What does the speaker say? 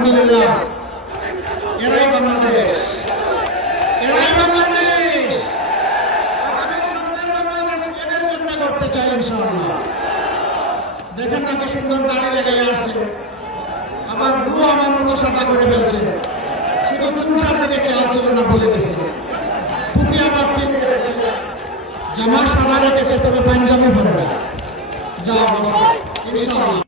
আলহামদুলিল্লাহ এরাই বাংলাদেশ, এরাই বাংলাদেশ। করতে চাই ইনশাআল্লাহ। দেখেন না কি সুন্দর দাঁড়িয়ে লেগে আসছে, আমার গুরু আমার মতো সাদা করে ফেলছে, শুধু চুলটা আপনাদেরকে আলোচনা না বলে দিয়েছে, টুপি আমার ঠিক করেছে, জামা সাদা রেখেছে, তবে পাঞ্জাবি ভরবে। যাও ইনশাআল্লাহ।